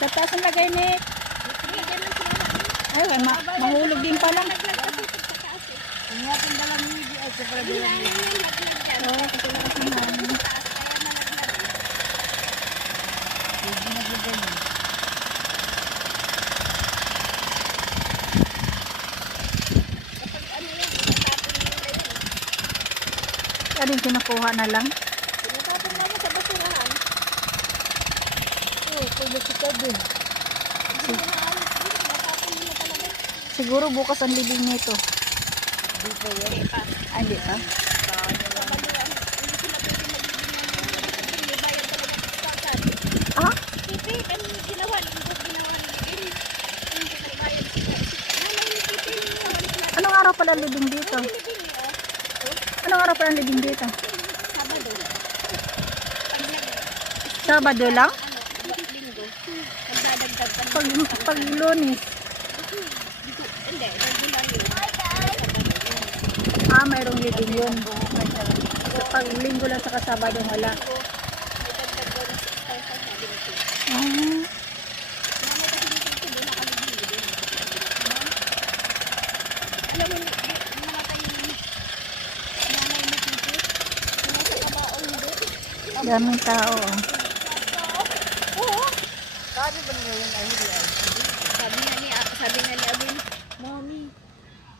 Sa taas ang lagay ni. Ay, mahulog din pala. Ang ating dalang hindi ay sa pala dalang hindi. Oo, kasi lakas ng hangin. Hindi naglagay mo. Ano yung kinukuha na lang? Tinatapon namin sa basurahan. Oo, paglasikad din. Siguro bukas ang libing nito. Di pa yan. Ay, hindi pa. Ah? Pipi, kan ginawa, linggo ginawa ni Pipi. Hindi nagbayad siya. Nanay ni Pipi, ginawa ni Pipi. Anong araw pala ang libing dito? Libing niya. Anong araw pala ang libing dito? Sabado. Pag Sabado lang? linggo. Magdadagdag ka Pag Lunes. Hindi, regular yun. Ah, mayroong libing yun. So, pag linggo lang sa Sabado wala. May dagdag daw na 6,000 sabi ni Pipi. Ah, Nanay kasi ni Pipi, doon nakalibing din. Alam mo, namatay yung nanay ni Pipi. Nasa kabaong doon. daming tao. Oh. Oo. Sabi ba nila yun ay hindi ay? Sabi nga ni Abin,